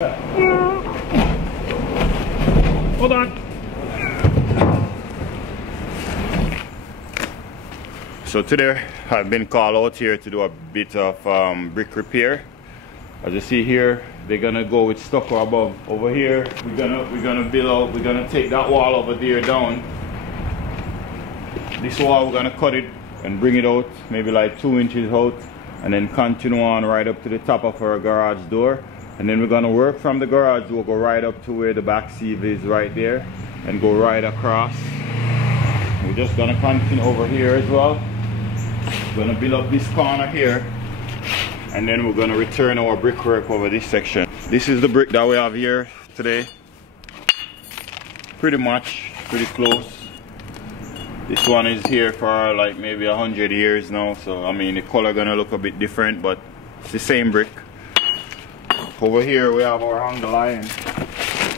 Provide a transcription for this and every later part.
Hold on. So today I've been called out here to do a bit of brick repair. As you see here, they're gonna go with stucco above. Over here, we're gonna build out. We're gonna take that wall over there down. This wall we're gonna cut it and bring it out, maybe like 2 inches out, and then continue on right up to the top of our garage door. And then we're gonna work from the garage door, go right up to where the back sieve is right there, and go right across. We're just gonna continue over here as well. We're gonna build up this corner here, and then we're gonna return our brickwork over this section. This is the brick that we have here today. Pretty close. This one is here for like maybe 100 years now, so I mean the color gonna look a bit different, but it's the same brick. Over here we have our hanger line.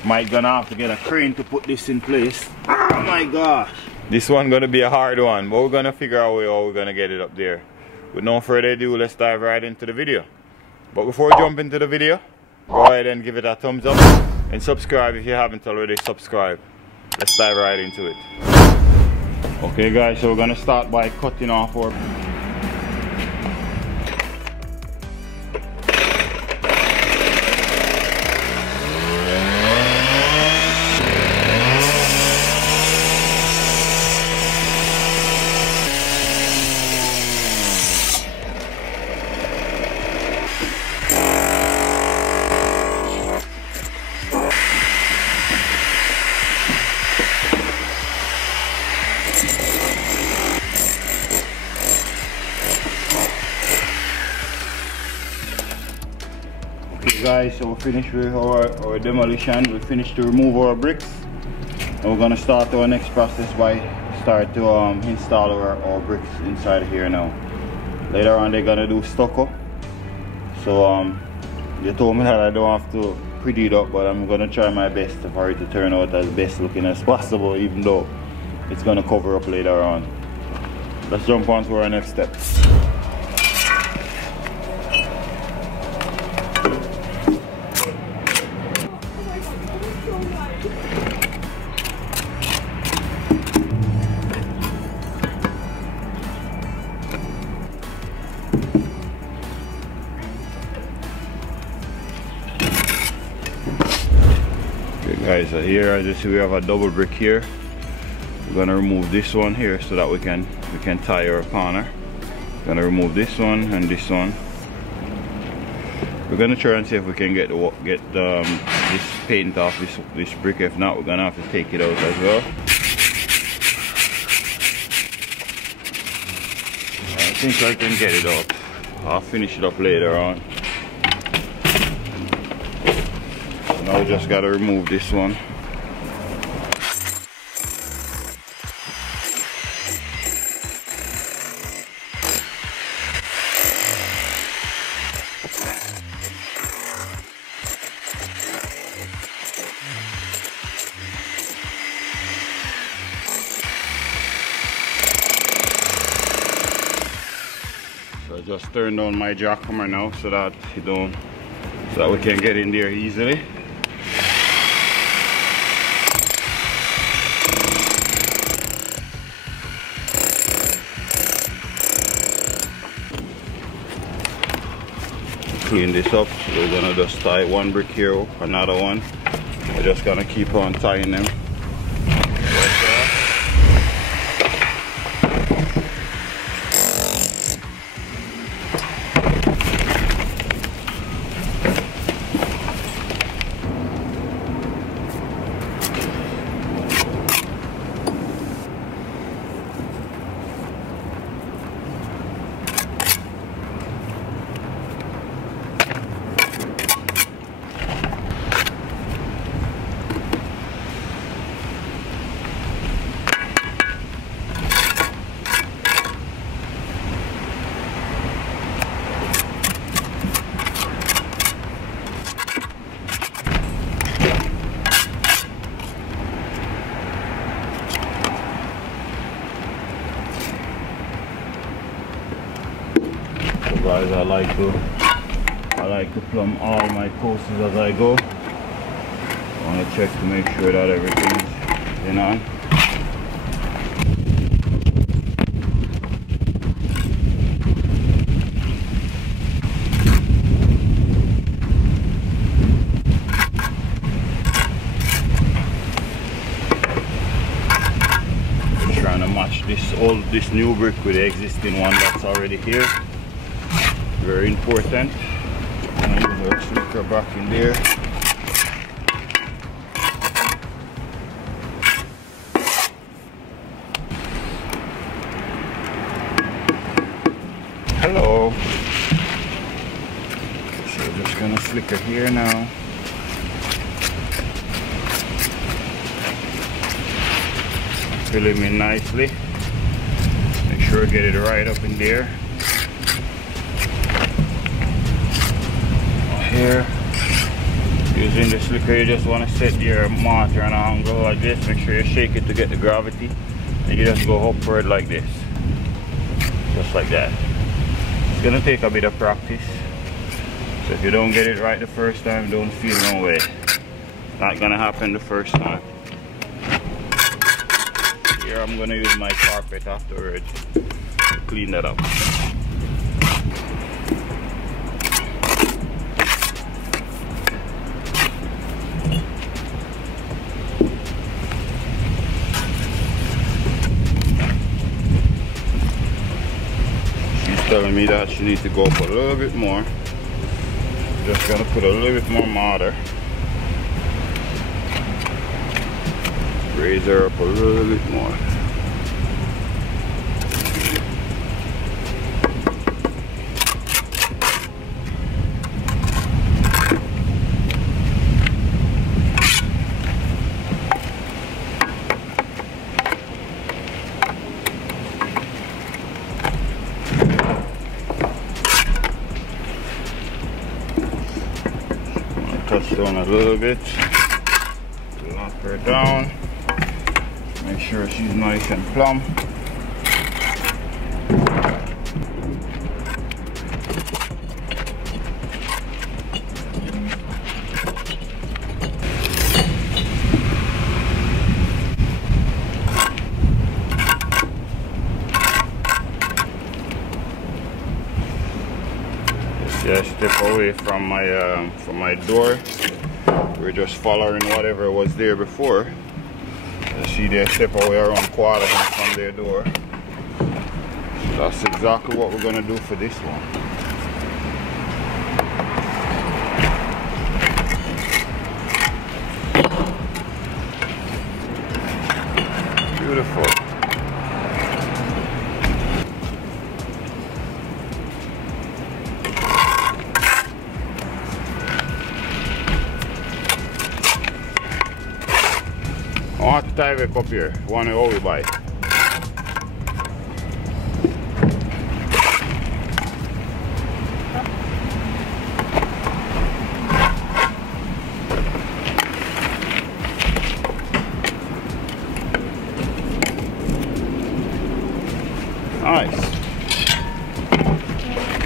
Might gonna have to get a crane to put this in place. Oh my gosh! This one gonna be a hard one, but we're gonna figure out how we're gonna get it up there. With no further ado, let's dive right into the video. But before we jump into the video, go ahead and give it a thumbs up and subscribe if you haven't already subscribed. Let's dive right into it. Okay guys, so we're gonna start by cutting off our guys, so we're finished with our demolition. We finished to remove our bricks, and we're gonna start our next process by start to install our bricks inside here now. Later on they're gonna do stucco, so they told me that I don't have to pretty it up, but I'm gonna try my best for it to turn out as best looking as possible, even though it's gonna cover up later on. Let's jump on to our next step. Guys, so here as you see we have a double brick here. We're gonna remove this one here so that we can tie our corner. We're gonna remove this one and this one. We're gonna try and see if we can get this paint off this brick. If not, we're gonna have to take it out as well. I think I can get it out. I'll finish it up later on. Now we just gotta remove this one. So I just turned on my jackhammer now so that we can get in there easily. Clean this up. We're gonna just tie one brick here, another one. We're just gonna keep on tying them. Guys, I like like to plumb all my courses as I go. I want to check to make sure that everything's in on. Trying to match this new brick with the existing one that's already here. Very important. I'm going to use our slicker back in there. Hello. So we're just going to slicker here now. Fill him in nicely. Make sure I get it right up in there. Here, using the slicker, you just want to set your mortar on an angle like this. Make sure you shake it to get the gravity, and you just go upward like this, just like that. It's gonna take a bit of practice, so if you don't get it right the first time, don't feel no way. Not gonna happen the first time. Here I'm gonna use my carpet afterwards to clean that up. She's telling me that she needs to go up a little bit more. Just gonna put a little bit more mortar. Raise her up a little bit more. Touch down a little bit, lock her down. Make sure she's nice and plumb. Just step away from my door. We're just following whatever was there before. See, they step away around quarter from their door. That's exactly what we're gonna do for this one. Beautiful. I want to tie it up here. One all we buy. Nice.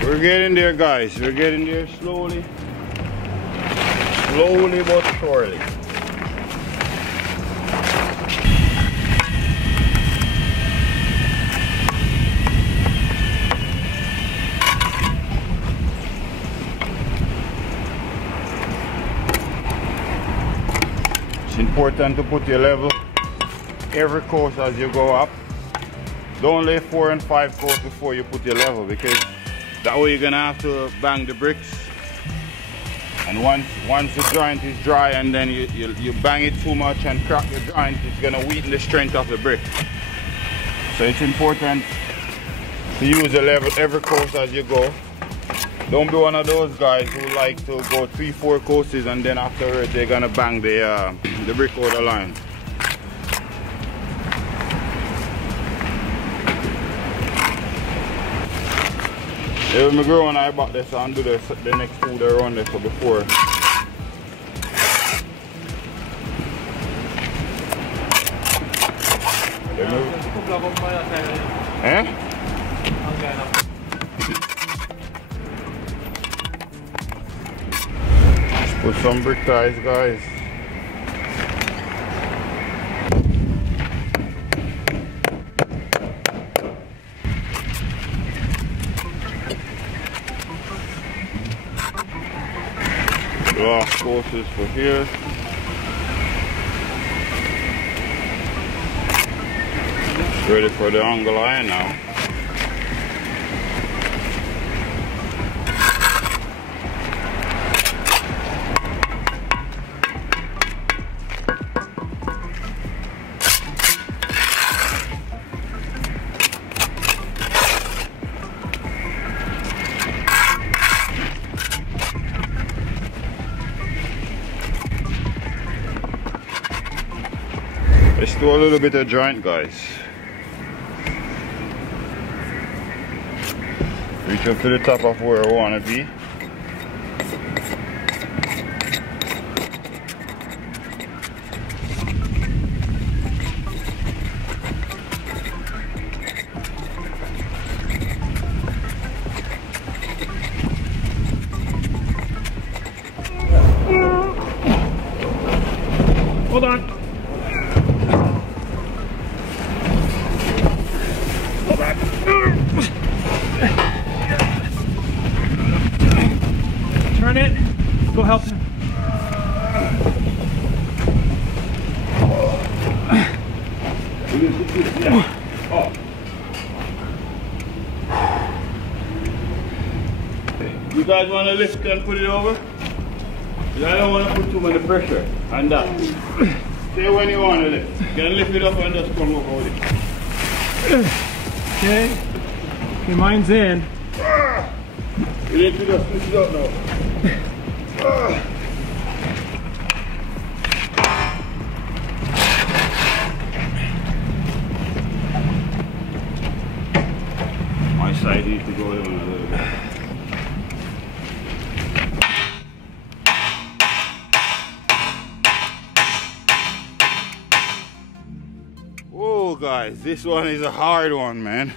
We're getting there, guys. We're getting there slowly. Slowly but surely. It's important to put your level every course as you go up. Don't lay 4 and 5 courses before you put your level, because that way you're gonna have to bang the bricks. And once the joint is dry and then you bang it too much and crack the joint, it's gonna weaken the strength of the brick. So it's important to use the level every course as you go. Don't be one of those guys who like to go 3-4 courses and then afterwards they're gonna bang the brick over the line. Yeah, when I grow and I bought this and do the next two they run this before. Eh? Put some brick ties, guys. Glass courses for here. Ready for the angle iron now. Let's do a little bit of joint, guys. Reach up to the top of where I want to be. Hold on. Hold on. Turn it. Go help him. You guys want to lift and put it over? I don't want to put too much pressure on that. Say when you want to lift. You can lift it up and just come over with it. Okay. Okay, mine's in. You need to just lift it up now. My side needs to go down a little bit. Whoa guys, this one is a hard one, man.